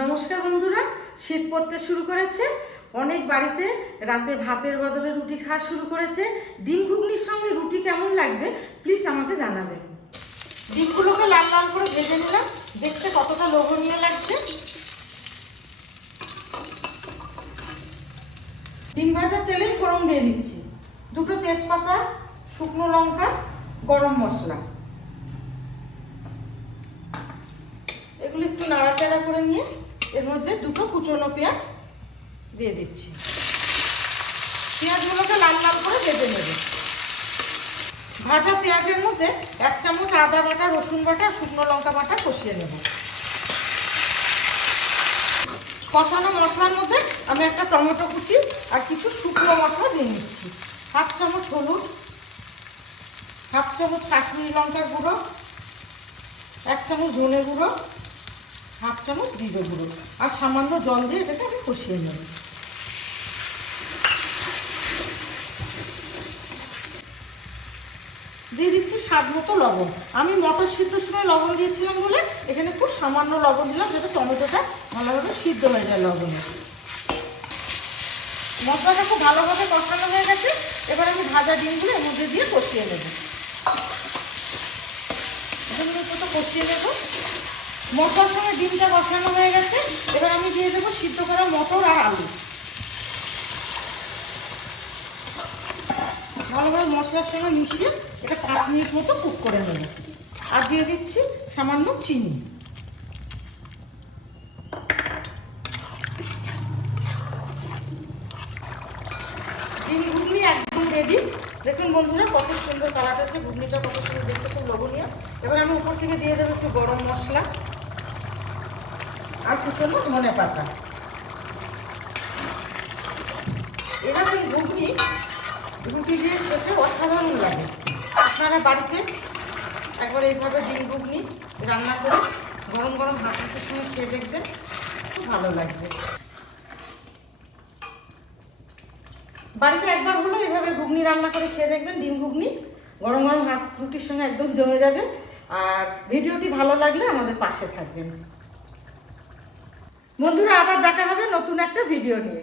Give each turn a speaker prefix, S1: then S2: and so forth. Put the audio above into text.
S1: নমস্কার বন্ধুরা, শীত পড়তে শুরু করেছে, অনেক বাড়িতে রাতে ভাতের বদলে রুটি খাওয়া শুরু করেছে। ডিম ঘুগনির সঙ্গে রুটি কেমন লাগবে প্লিজ আমাকে জানাবেন ডিমগুলোকে লাল লাল করে ভেজে নিলাম, দেখতে কতটা লোভনীয় লাগছে। ডিম ভাজার তেলেই ফোড়ন দিয়ে দিচ্ছি। দুটো তেজপাতা, শুকনো লঙ্কা, গরম মশলা এগুলো একটু নাড়াচাড়া করে নিয়ে এর মধ্যে দুটো কুচনো পেঁয়াজ দিয়ে দিচ্ছি। পেঁয়াজগুলোকে লাল লাল করে ভেজে নেবে। ভাজা পেঁয়াজের মধ্যে এক চামচ আদা বাটা, রসুন বাটা, শুকনো লঙ্কা বাটা কষিয়ে নেব। কষানো মশলার মধ্যে আমি একটা টমেটো কুচি আর কিছু শুকনো মশলা দিয়ে নিচ্ছি। হাফ চামচ হলুদ, হাফ চামচ কাশ্মীরি লঙ্কার গুঁড়ো, এক চামচ ধনে গুঁড়ো হাফ চামচ জিরে গুঁড়ো। আর সামান্য জল দিয়ে এটাকে আমি কষিয়ে নেব। দিয়ে দিচ্ছি স্বাদ মতো লবণ। আমি মটর সিদ্ধর সময় লবণ দিয়েছিলাম বলে এখানে খুব সামান্য লবণ দিলাম যাতে টমেটোটা ভালোভাবে সিদ্ধ হয়ে যায় লবণে। মশলাটা খুব ভালোভাবে কষানো হয়ে গেছে। এবার আমি ভাজা ডিমগুলো এর মধ্যে দিয়ে কষিয়ে নেব। একটু কষিয়ে নেব। মশলার সঙ্গে ডিমটা বসানো হয়ে গেছে। এবার আমি দিয়ে দেবো সিদ্ধ করা মটর আর আলু। ভালোভাবে মশলার সঙ্গে মিশিয়ে এটা পাঁচ মিনিট মতো কুক করে নেব। আর দিয়ে দিচ্ছি সামান্য চিনি। ঘুগনি একদম রেডি দেখুন বন্ধুরা, কত সুন্দর কালার আছে। ঘুগনিটা কত সুন্দর দেখতে খুব লোভনীয়। এবার আমি উপর থেকে দিয়ে দেবো একটু গরম মশলা। আর কুচনো ধনে পাতা। এরকম ঘুগনি রুটি দিয়ে খেতে অসাধারণ লাগে। আপনারা বাড়িতে একবার এইভাবে ডিম ঘুগনি রান্না করে গরম গরম হাতের সঙ্গে খেয়ে দেখবেন, খুব ভালো লাগবে। বাড়িতে একবার হলো এভাবে ঘুগনি রান্না করে খেয়ে দেখবেন, ডিম ঘুগনি, গরম গরম হাত রুটির সঙ্গে একদম জমে যাবে। আর ভিডিওটি ভালো লাগলে আমাদের পাশে থাকবেন। বন্ধুরা আবার দেখা হবে নতুন একটা ভিডিও নিয়ে।